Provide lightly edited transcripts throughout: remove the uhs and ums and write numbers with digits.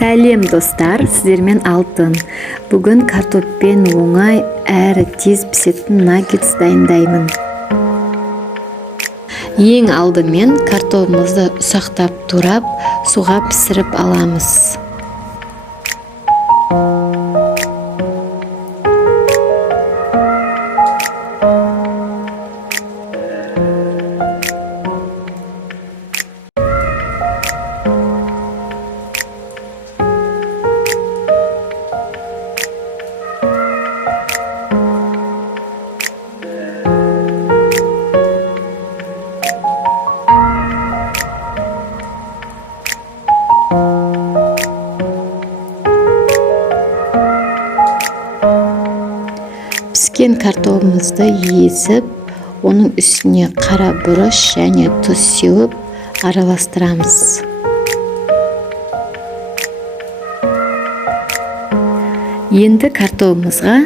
Сәлем достар, сіздермен Алтын. Бүгін картоппен оңай әрі тез пісетін наггетс дайындаймын. Ең алдымен картопымызды ұсақтап турап, суға пісіріп аламыз. Піскен картопымызды езіп, оның үстіне қара бұрыш және тұз сеуіп араластырамыз. Енді картопымызға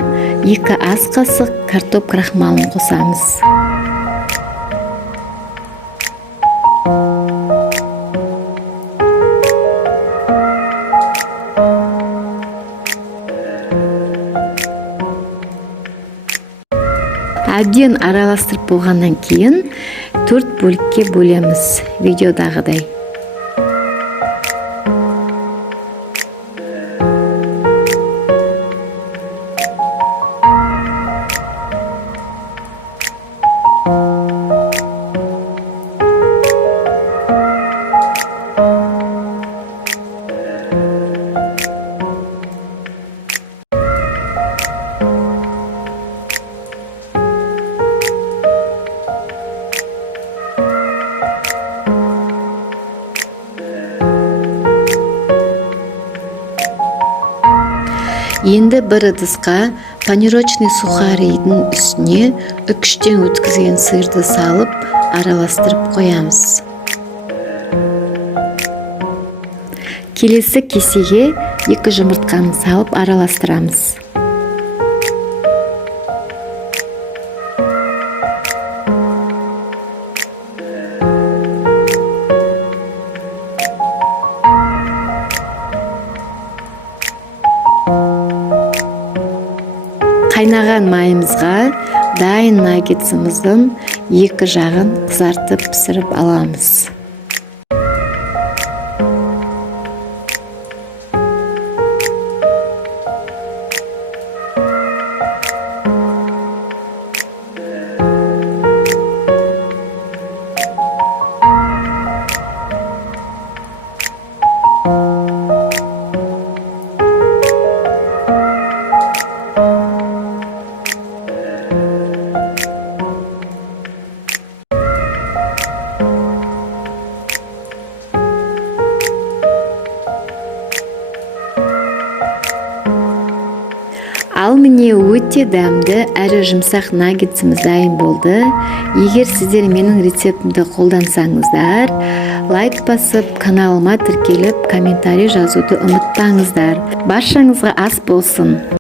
2 ас қасық картоп крахмалын қосамыз. Әбден араластырып болғаннан кейін 4 бөлікке бөлеміз, видеодағыдай. Енді бір ыдысқа панировочный сухарийдің үстіне үкіштен өткізген сырды салып, араластырып қоямыз. Келесі кесеге 2 жұмыртқаны салып араластырамыз. Қайнаған майымызға дайын наггетсіміздің 2 жағын қызартып пісіріп аламыз. Ал міне өте дәмді әрі жұмсақ наггетсіміз дайын болды. Егер сіздер менің рецептімді қолдансаңыздар, лайк басып, каналыма тіркеліп, комментарий жазуды ұмытпаңыздар. Баршаңызға ас болсын.